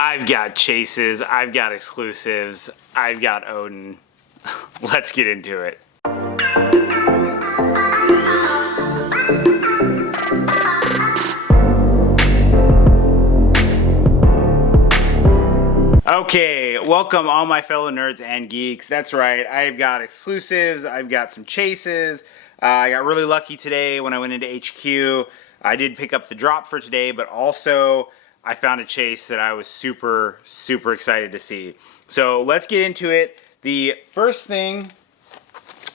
I've got chases, I've got exclusives, I've got Odin. Let's get into it. Okay, welcome all my fellow nerds and geeks. That's right, I've got exclusives, I've got some chases. I got really lucky today when I went into HQ. I did pick up the drop for today, but also I found a chase that I was super excited to see. So let's get into it. The first thing,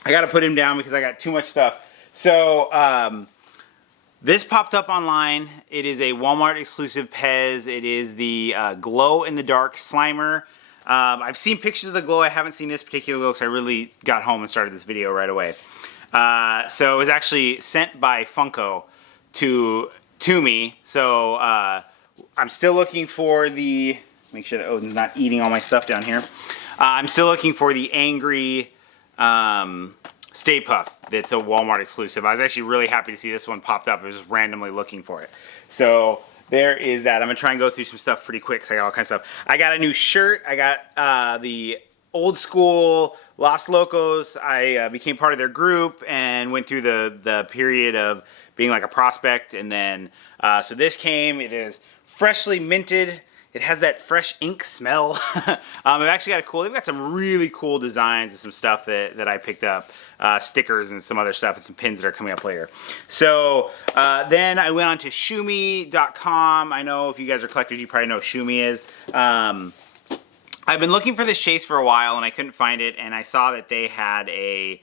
I gotta put him down because I got too much stuff. So this popped up online. It is a Walmart exclusive Pez. It is the glow in the dark Slimer. I've seen pictures of the glow. I haven't seen this particular glow because I really got home and started this video right away. So it was actually sent by Funko to me. So I'm still looking for the, make sure that Odin's not eating all my stuff down here. I'm still looking for the Angry Stay Puft that's a Walmart exclusive. I was actually really happy to see this one popped up. I was just randomly looking for it. So there is that. I'm going to try and go through some stuff pretty quick because I got all kinds of stuff. I got a new shirt. I got the old school Los Locos. I became part of their group and went through the period of being like a prospect. And then, so this came. It is freshly minted. It has that fresh ink smell. I've actually got they've got some really cool designs and some stuff that I picked up. Stickers and some other stuff and some pins that are coming up later. So then I went on to Schumi.com. I know if you guys are collectors, you probably know what Schumi is. I've been looking for this chase for a while and I couldn't find it, and I saw that they had a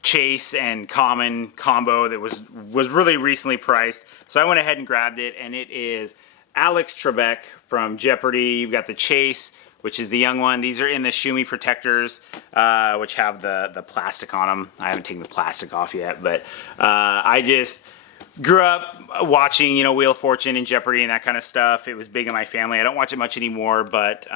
chase and common combo that was really recently priced. So I went ahead and grabbed it, and it is Alex Trebek from Jeopardy. You've got the chase, which is the young one. These are in the Schumi protectors, which have the plastic on them. I haven't taken the plastic off yet, but I just grew up watching, Wheel of Fortune and Jeopardy and that kind of stuff. It was big in my family. I don't watch it much anymore, but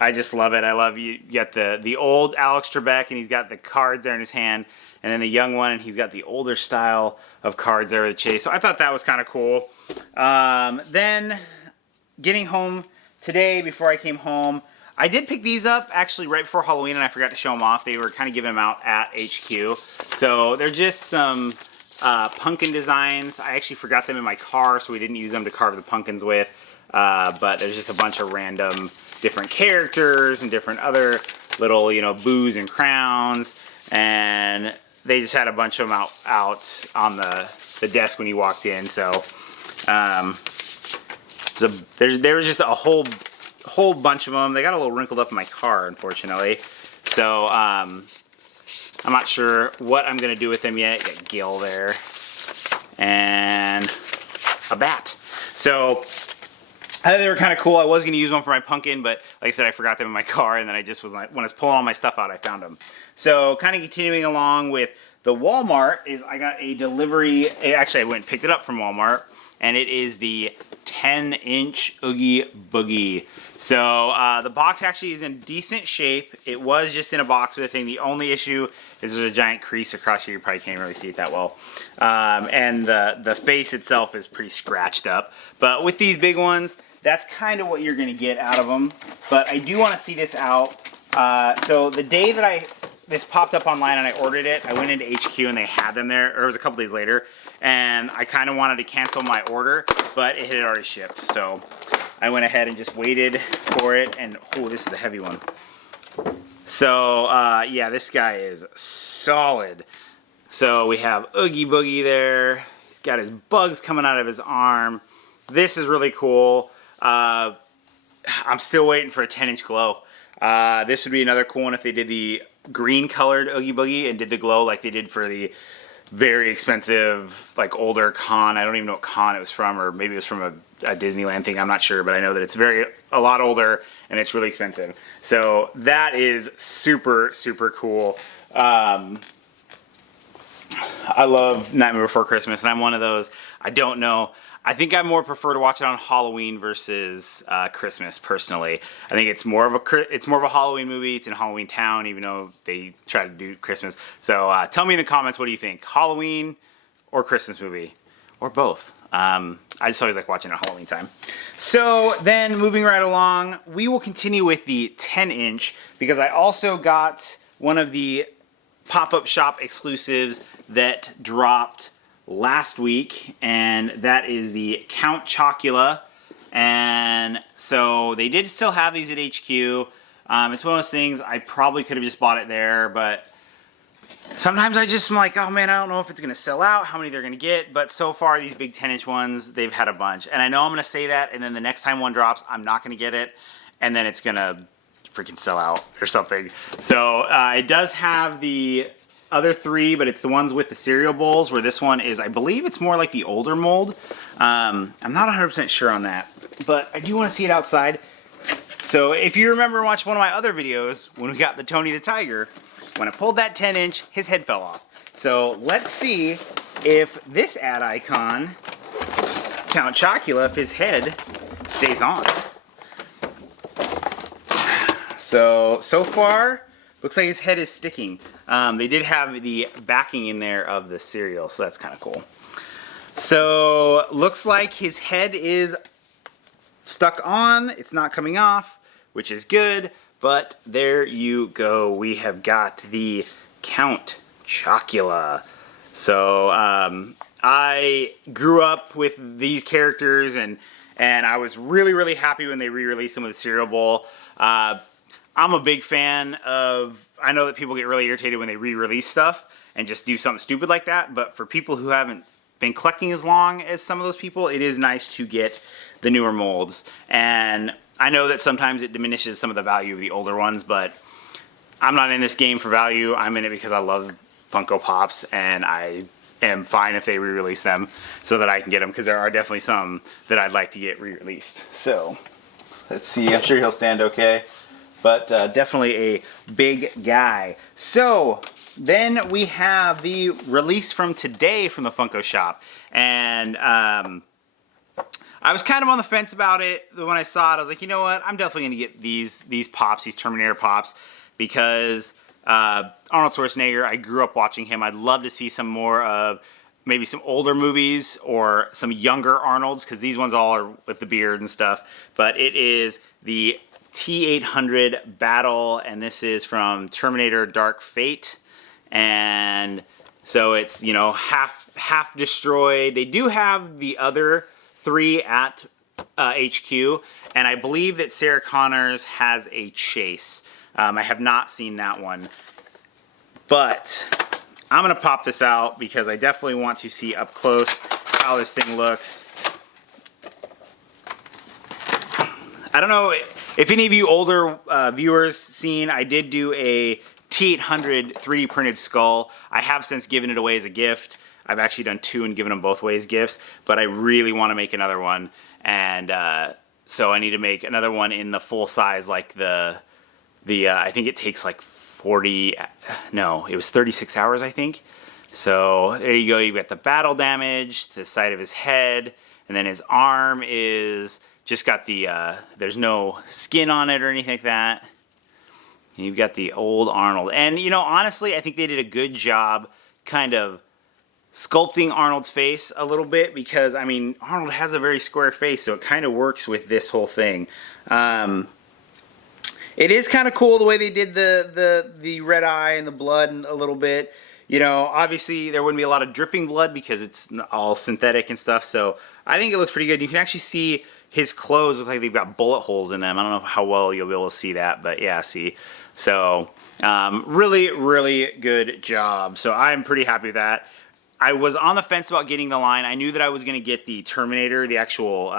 I just love it. I love you got the old Alex Trebek, and he's got the cards there in his hand, and then the young one, and he's got the older style of cards there with the chase. So I thought that was kind of cool. Then getting home today, before I came home, I did pick these up actually right before Halloween, and I forgot to show them off. They were kind of giving them out at HQ. So they're just some pumpkin designs. I actually forgot them in my car, so we didn't use them to carve the pumpkins with. But there's just a bunch of random different characters and different other little, boos and crowns. And they just had a bunch of them out on the desk when you walked in. So there was just a whole bunch of them. They got a little wrinkled up in my car, unfortunately. So I'm not sure what I'm going to do with them yet. Got Gil there. And a bat. So I thought they were kind of cool. I was going to use one for my pumpkin, but like I said, I forgot them in my car, and then I just was like, when I was pulling all my stuff out, I found them. So kind of continuing along with the Walmart is I got a delivery. Actually, I went and picked it up from Walmart, and it is the 10-inch Oogie Boogie. So the box actually is in decent shape. It was just in a box with a thing. The only issue is there's a giant crease across here. You probably can't really see it that well. And the face itself is pretty scratched up. But with these big ones, that's kind of what you're going to get out of them. But I do want to see this out. So the day that this popped up online and I ordered it, I went into HQ and they had them there, or it was a couple days later, and I kind of wanted to cancel my order, but it had already shipped. So I went ahead and just waited for it, and oh, this is a heavy one. So yeah, this guy is solid. So we have Oogie Boogie there. He's got his bugs coming out of his arm. This is really cool. I'm still waiting for a 10-inch glow. This would be another cool one if they did the green colored Oogie Boogie and did the glow like they did for the very expensive, like older con. I don't even know what con it was from, or maybe it was from a Disneyland thing. I'm not sure, but I know that it's a lot older and it's really expensive. So that is super cool. I love Nightmare Before Christmas, and I'm one of those. I don't know. I think I more prefer to watch it on Halloween versus Christmas. Personally, I think it's more of a Halloween movie. It's in Halloween Town, even though they try to do Christmas. So tell me in the comments, what do you think? Halloween or Christmas movie, or both? I just always like watching it at Halloween time. So then moving right along, we will continue with the 10-inch because I also got one of the pop-up shop exclusives that dropped last week, and that is the Count Chocula. And so they did still have these at HQ. It's one of those things, I probably could have just bought it there, but sometimes I just am like, oh man, I don't know if it's going to sell out, how many they're going to get. But so far, these big 10-inch ones, they've had a bunch. And I know I'm going to say that, and then the next time one drops, I'm not going to get it. And then it's going to freaking sell out or something. So it does have the other three, but it's the ones with the cereal bowls, where this one is, I believe it's more like the older mold. I'm not 100% sure on that, but I do want to see it outside. So if you remember watching one of my other videos, when we got the Tony the Tiger, when I pulled that 10-inch, his head fell off. So let's see if this ad icon, Count Chocula, if his head stays on. So far, looks like his head is sticking. They did have the backing in there of the cereal, so that's kind of cool. So looks like his head is stuck on. It's not coming off, which is good. But there you go. We have got the Count Chocula. So I grew up with these characters, and I was really, really happy when they re-released them with the cereal bowl. I'm a big fan of, I know that people get really irritated when they re-release stuff and just do something stupid like that, but for people who haven't been collecting as long as some of those people, it is nice to get the newer molds. And I know that sometimes it diminishes some of the value of the older ones, but I'm not in this game for value. I'm in it because I love Funko Pops, and I am fine if they re-release them so that I can get them, because there are definitely some that I'd like to get re-released. So let's see. I'm sure he'll stand okay, but definitely a big guy. So then we have the release from today from the Funko shop, and I was kind of on the fence about it when I saw it. I was like, you know what? I'm definitely going to get these Pops, these Terminator Pops, because Arnold Schwarzenegger, I grew up watching him. I'd love to see some more of maybe some older movies or some younger Arnolds, because these ones all are with the beard and stuff. But it is the T800 Battle, and this is from Terminator Dark Fate. And so it's, you know, half destroyed. They do have the other 3 at HQ, and I believe that Sarah Connors has a chase. I have not seen that one, but I'm going to pop this out because I definitely want to see up close how this thing looks. I don't know if any of you older viewers seen, I did do a T800 3D printed skull. I have since given it away as a gift. I've actually done 2 and given them both ways gifts, but I really want to make another one, and so I need to make another one in the full size, like the I think it takes like 40, no, it was 36 hours, I think. So there you go. You got the battle damage to the side of his head, and then his arm is just got the there's no skin on it or anything like that. And you've got the old Arnold, and you know, honestly, I think they did a good job kind of sculpting Arnold's face a little bit, because I mean, Arnold has a very square face, so it kind of works with this whole thing. It is kind of cool the way they did the red eye and the blood a little bit. You know, obviously there wouldn't be a lot of dripping blood because it's all synthetic and stuff, so I think it looks pretty good. You can actually see his clothes look like they've got bullet holes in them. I don't know how well you'll be able to see that, but yeah, see. So really, really good job. So I'm pretty happy with that. I was on the fence about getting the line. I knew that I was going to get the Terminator, the actual,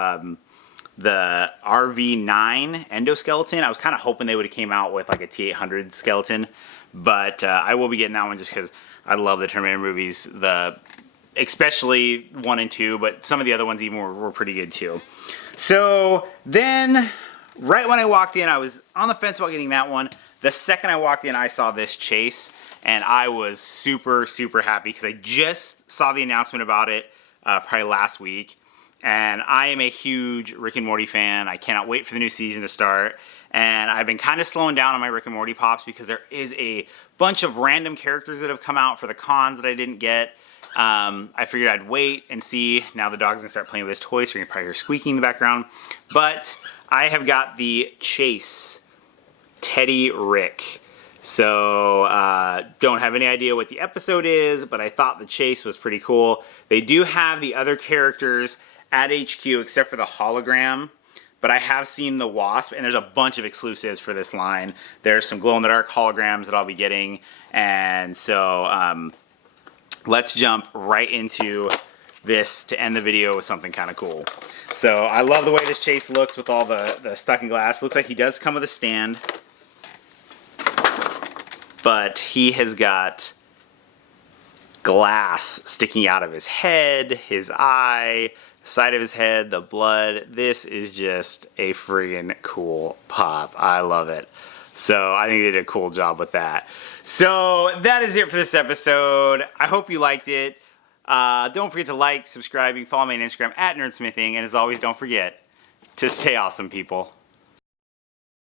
the RV9 endoskeleton. I was kind of hoping they would have came out with like a T800 skeleton, but I will be getting that one just because I love the Terminator movies, especially 1 and 2, but some of the other ones even were pretty good too. So then, right when I walked in, I was on the fence about getting that one. The second I walked in, I saw this chase, and I was super, super happy because I just saw the announcement about it probably last week. And I am a huge Rick and Morty fan. I cannot wait for the new season to start. And I've been kind of slowing down on my Rick and Morty pops because there is a bunch of random characters that have come out for the cons that I didn't get. I figured I'd wait and see. Now the dog's gonna start playing with his toy, so you're gonna probably hear squeaking in the background. But I have got the Chase Teddy Rick. So, don't have any idea what the episode is, but I thought the Chase was pretty cool. They do have the other characters at HQ except for the hologram, but I have seen the Wasp, and there's a bunch of exclusives for this line. There's some glow-in-the-dark holograms that I'll be getting, and so let's jump right into this to end the video with something kind of cool. So, I love the way this Chase looks with all the stuck in glass. Looks like he does come with a stand. But he has got glass sticking out of his head, his eye, the side of his head, the blood. This is just a friggin' cool pop. I love it. So I think they did a cool job with that. So that is it for this episode. I hope you liked it. Don't forget to like, subscribe. You can follow me on Instagram at NerdSmithing. And as always, don't forget to stay awesome, people.